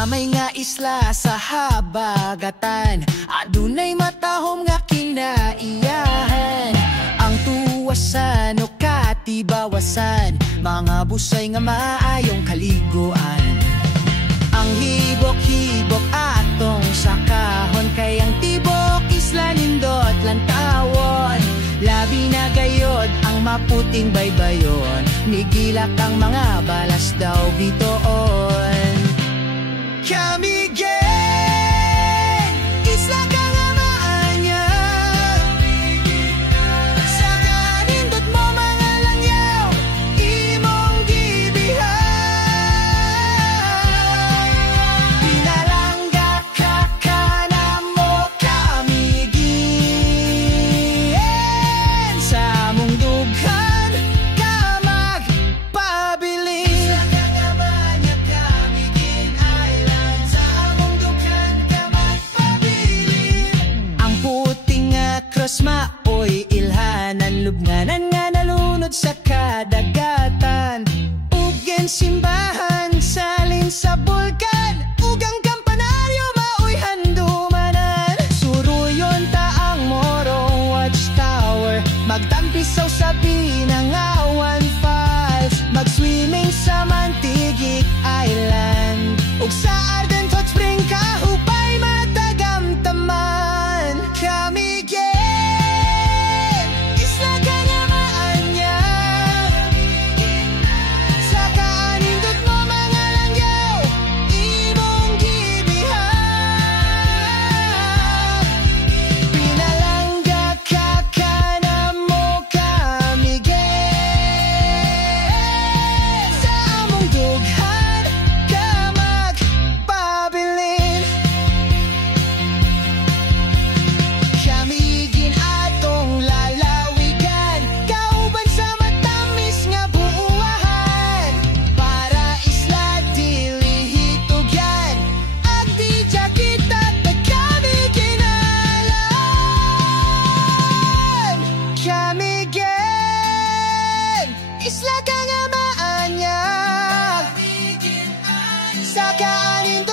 Gamay nga isla sa habagatan, adunay matahom nga kinaiyahan. Ang tuwasan o katibawasan, mga busay nga maayong kaliguan. Ang hibok-hibok atong sakahon, kay ang tibok isla nindot lantawon. Labi na gayod ang maputing baybayon, nigilak ang mga balas daw bitoon. Camiguin, isla ka nga maanyag, sa kanindot mo mga langyaw, imong gibihan. Pinalangga ka ka na mo Camiguin, sa mong dughan ka magpabilin. Isla ka nga maanyag, Camiguin Island, sa mong dughan ka magpabilin. Ang puting nga cross maoy ilhanan, lubnganan nga nalunod sa kadagatan. Ugin simbahan salin sa bulkan, ugang kampanaryo maoy handumanan. Suruyon ta ang Morong Watchtower, magtampisaw sa Binangawan Falls, mag-swimming sa Mantigit Island, ug sa Arden Hot Spring kahupay matagamtaman. Camiguin, isla ka nga maanyag, sa kanindot mo mga langyaw, imong gibihan. Pinalangga ka ka na mo Camiguin, sa among dughan ka magpabilin. Camiguin atong lalawigan, kauban sa matamis nga buuahan. Para isla dili hitugyan, agdi dya kita tagkamiginalan. Camiguin, isla ka nga maanyag, sa kaanindot